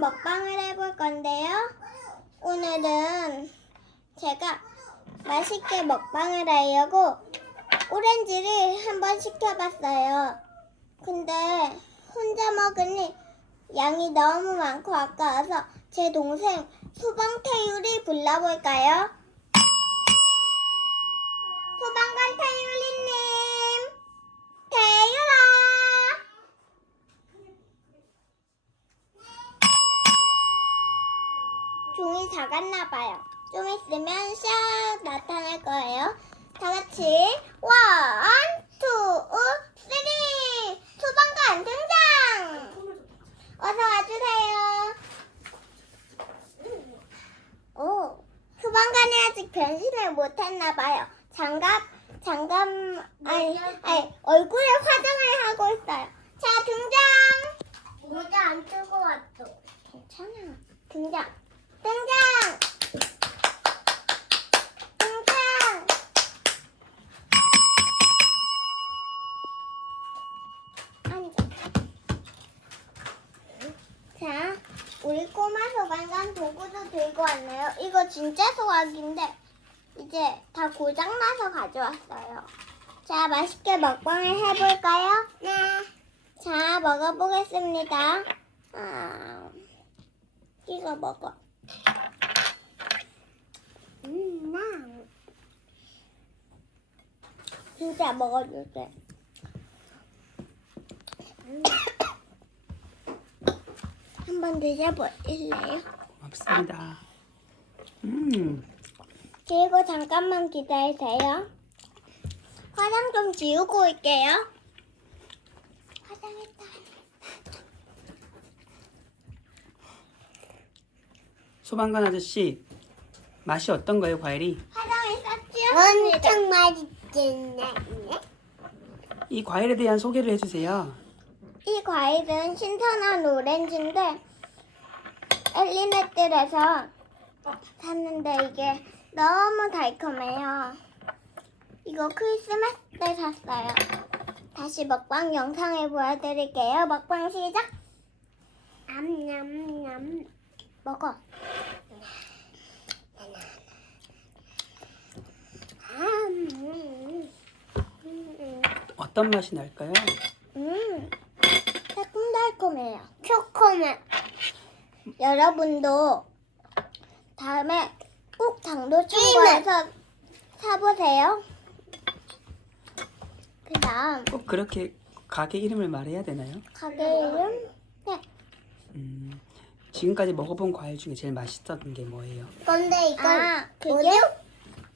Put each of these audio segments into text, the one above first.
먹방을 해볼 건데요. 오늘은 제가 맛있게 먹방을 하려고 오렌지를 한번 시켜봤어요. 근데 혼자 먹으니 양이 너무 많고 아까워서 제 동생 소방태율이 불러볼까요? 소방관 태율이님! 태율아! 종이 작았나봐요. 좀 있으면 샥 나타날 거예요. 다 같이 원, 투, 쓰리! 소방관 등장! 어서 와주세요. 오, 소방관이 아직 변신을 못했나봐요. 얼굴에 화장을 하고 있어요. 자, 등장! 모자 안 쓰고 왔어. 괜찮아. 등장! 앉아. 자, 우리 꼬마 소방관 도구도 들고 왔네요. 이거 진짜 소화기인데 이제 다 고장나서 가져왔어요. 자, 맛있게 먹방을 해볼까요? 네. 자, 먹어보겠습니다. 이거 먹어. 진짜 먹어줄게. 한번 드셔보실래요? 고맙습니다. 그리고 잠깐만 기다리세요. 화장 좀 지우고 올게요. 화장했다. 소방관 아저씨, 맛이 어떤가요, 과일이? 화장을 싹 지웠습니다. 엄청 맛있겠네. 이 과일에 대한 소개를 해주세요. 이 과일은 신선한 오렌지인데 엘리네뜰에서 샀는데 이게 너무 달콤해요. 이거 크리스마스 때 샀어요. 다시 먹방 영상을 보여드릴게요. 먹방 시작! 냠냠냠 먹어. 어떤 맛이 날까요? 새콤달콤해요. 초코맛. 여러분도 다음에 꼭 당도 참고해서 사보세요. 그 다음 꼭 그렇게 가게 이름을 말해야 되나요? 가게 이름? 네. 지금까지 먹어본 과일 중에 제일 맛있었던 게 뭐예요? 근데 이건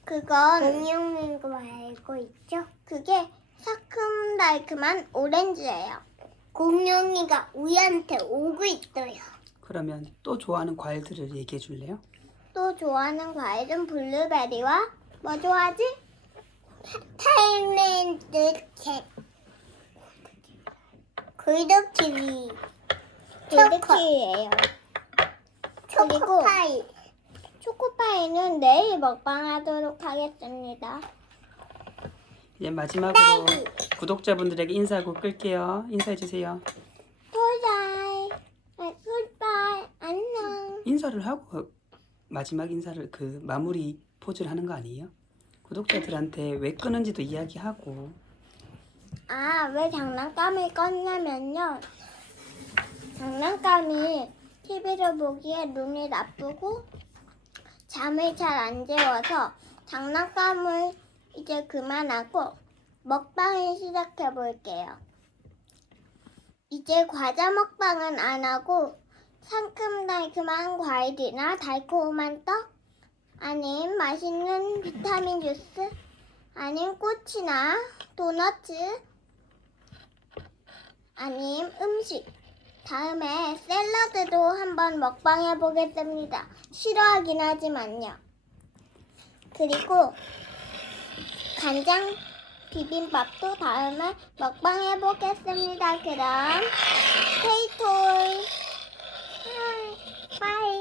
그건 공룡인 거 알고 있죠? 그게 새콤달콤한 오렌지예요. 공룡이가 우리한테 오고 있어요. 그러면 또 좋아하는 과일들을 얘기해 줄래요? 또 좋아하는 과일은 블루베리와 뭐 좋아하지? 타일랜드 캣. 골드키위. 골드키위예요. 초코파이. 초코파이는 내일 먹방하도록 하겠습니다. 이제 마지막으로 구독자분들에게 인사하고 끌게요. 인사해 주세요. 굿바이. 굿바이. 안녕. 인사를 하고 마지막 인사를 그 마무리 포즈를 하는 거 아니에요? 구독자들한테 왜 끄는지도 이야기하고. 왜 장난감을 껐냐면요. 장난감이 TV를 보기에 눈이 나쁘고 잠을 잘 안 재워서 장난감을 이제 그만하고 먹방을 시작해 볼게요. 이제 과자 먹방은 안 하고 상큼달콤한 과일이나 달콤한 떡, 아님 맛있는 비타민 주스, 아님 꽃이나 도너츠, 아님 음식. 다음에 샐러드도 한번 먹방해 보겠습니다. 싫어하긴 하지만요. 그리고 간장 비빔밥도 다음에 먹방해 보겠습니다. 그럼 스테이 톨. 바이.